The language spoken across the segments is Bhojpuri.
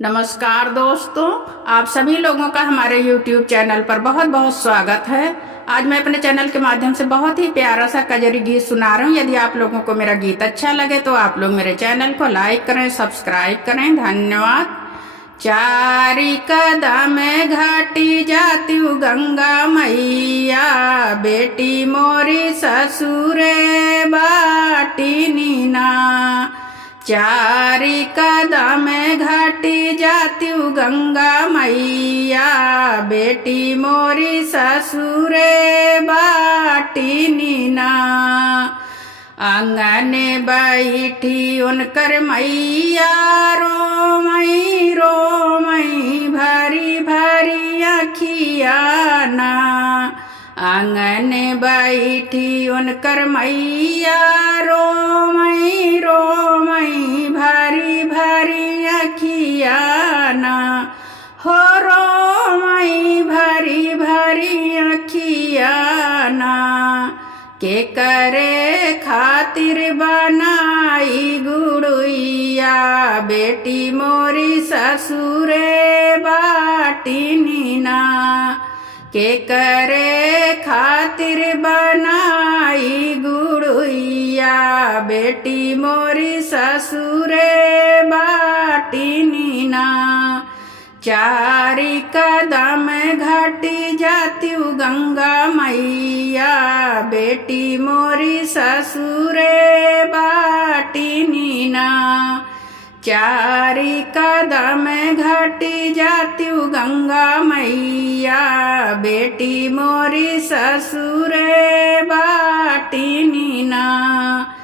नमस्कार दोस्तों, आप सभी लोगों का हमारे YouTube चैनल पर बहुत बहुत स्वागत है। आज मैं अपने चैनल के माध्यम से बहुत ही प्यारा सा कजरी गीत सुना रहा हूँ। यदि आप लोगों को मेरा गीत अच्छा लगे तो आप लोग मेरे चैनल को लाइक करें, सब्सक्राइब करें। धन्यवाद। चारि कदम घाटी जात्यु गंगा मैया, बेटी मोरी ससुरे बाटी नीना। चारि कदम घाटी जात्यु गंगा मैया, बेटी मोरी ससुरे बाटी नीना। आंगन बैठी उनकर मैया, रोमई रोमई भरी भरी अखियाना। आंगन बैठी उनकर मैया, रोमई रोमई भरी भरी अखियाना। हो रोमई भरी भरी अखियाना। के करे खातिर बनाई गुड़िया, बेटी मोरी ससुरे बाटी नीना। के करे खातिर बनाई गुड़िया, बेटी मोरी ससुरे बाटी नीना। चारि कदम घाटी जात्यु गंगा मैया, बेटी मोरी ससुरे बाटी नीना। चारि कदम घाटी जात्यु गंगा मैया, बेटी मोरी ससुरे बाटी नीना।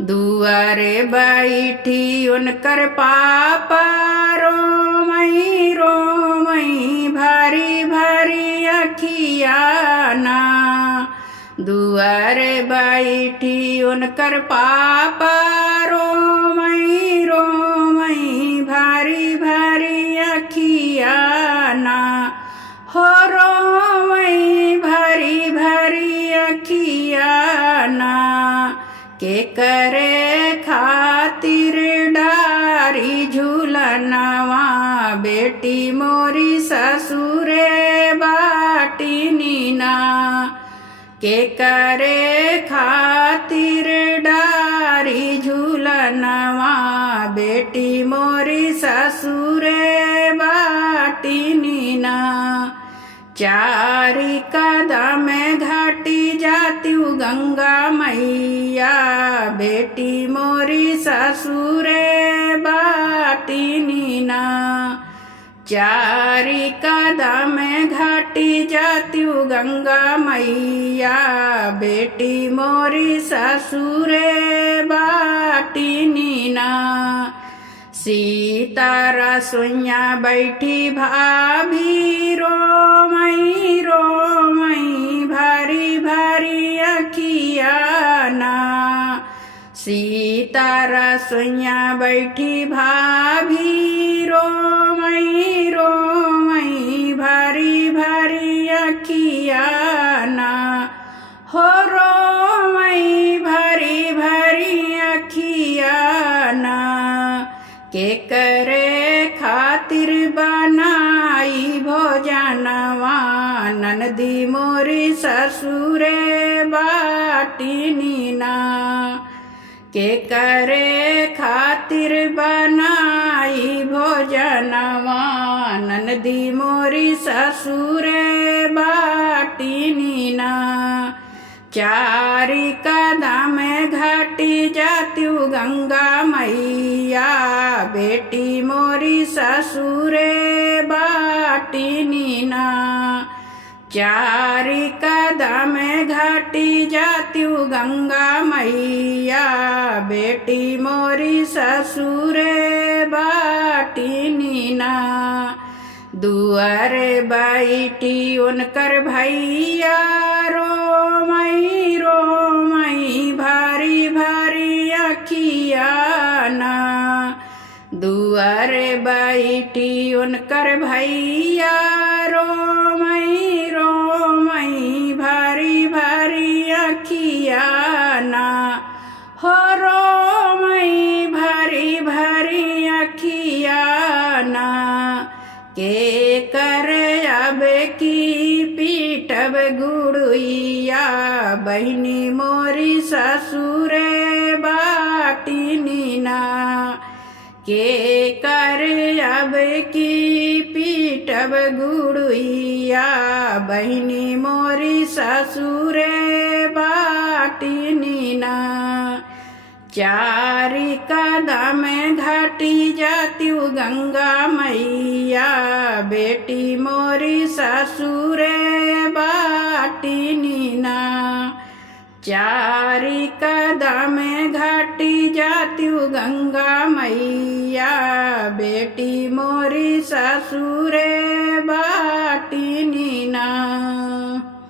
दुआरे बैठी उनकर पापा, रोमई रोमई भरी भरी अखियाना। दुआरे बैठी उनकर पापा, रोमई रोमई भरी भरी अखियाना। हो रोमई भरी भरी अखियाना। के करे खातिर डारी झूलनवा, बेटी मोरी ससुरे बाटी नीना। के करे खातिर डारी झूलनवा, बेटी मोरी ससुरे बाटी नीना। चारि कदम घाटी जात्यु गंगा मैया, बेटी मोरी ससुरे बाटी नीना। चारि कदम घाटी जात्यु गंगा मैया, बेटी मोरी ससुरे बाटी नीना। सीता रसोइया बैठी भाभी, रोमई रोमई भरी भरी अखियाना। सीता रसोइया बैठी भाभी, रोमई रोमई भरी भरी अखियाना। हो रोमई भरी भरी अखियाना। के करे खातिर बनाई भोजनवा, ननदी मोरी ससुरे बाटी नीना। के करे खातिर बनाई भोजनवा, ननदी मोरी ससुरे बाटी नीना। चारि कदम घाटी जात्यु गंगा मैया, बेटी मोरी ससुरे बाटी नीना। चारि कदम घाटी जात्यु गंगा मैया, बेटी मोरी ससुरे बाटी नीना। दुआरे बैठी उनकर भैया, रोमई रोमई भरी भरी अखियाना। दुआरे बैठी उनकर भैया, रोमई रोमई भरी भरी अखियाना। हो रोमई भरी भरी अखियाना। के कर अब की पीटब गुड़िया, बहिनी मोरी ससुर बाटी नीना। के कर अब की पीटब गुड़िया, बहिनी मोरी ससुर बाटी नीना। चारि कदम घाटी जात्यु गंगा मैया, बेटी मोरी ससुर बाटी नीना। चारि कदम घाटी जात्यु गंगा मैया, बेटी मोरी ससुर